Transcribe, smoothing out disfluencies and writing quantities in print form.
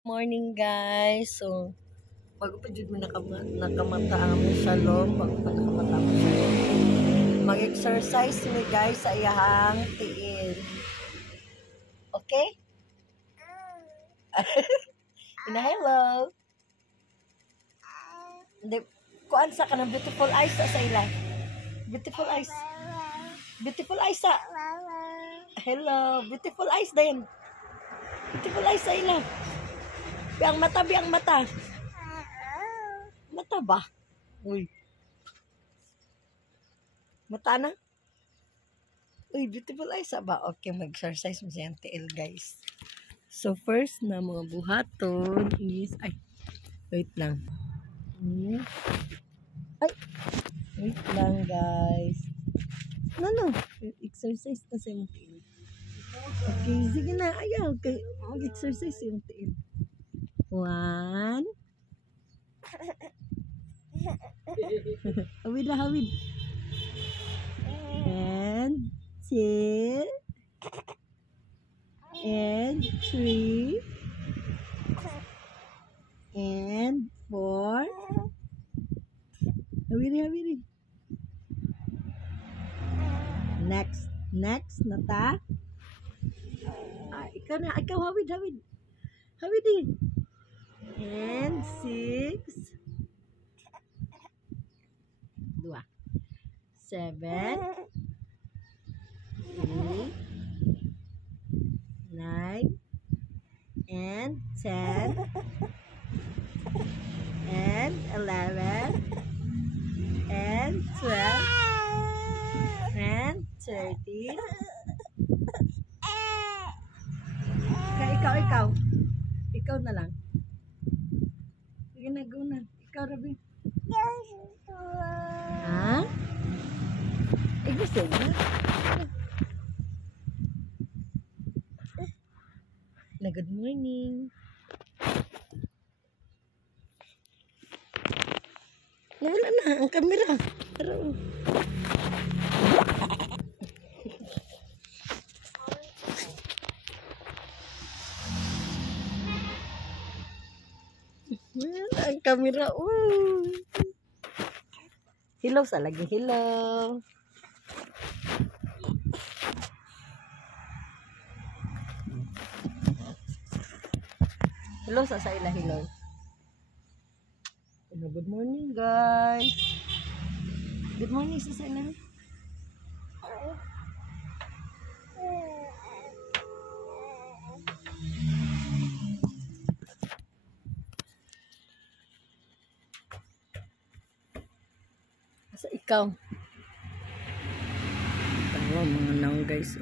Morning guys. So bago pa jud mo nakamata ang among salon, bago pa nakamata ang salon. Mag-exercise mi guys sa iyahang tiil. Okay? Hello. Hindi, kuan sa kanang beautiful eyes sa ila. Beautiful eyes. Beautiful eyes sa. Hello, beautiful eyes din. Beautiful eyes sa ila. Biang mata. Mata ba? Uy. Mata na? Uy, beautiful eyes ba? Okay, mag-exercise mo siya TL, guys. So, first na mga buhaton is... Ay, wait lang. Ay, wait lang, guys. No. Exercise na siya yung TL. Okay, sige na. Ayaw, okay. Mag-exercise yung TL. 1. Hawid. And 2. And 3. And 4. Hawid. Next, nata. Ikaw hawid. Hawid din. And 6. 2. 7. 8. 9. And 10. And 11. And 12. And 13. Ikaw na lang. Sige na, go na. Ikaw, Rabi. Ha? Gusto mo? Na good morning. Nawala na ang kamera. Pero... ang kamera. Hello sa lagi. Hello. Hello sa ila. Hello. Good morning guys. Good morning sa ila. Sa ikaw. Tawa mga naong guys.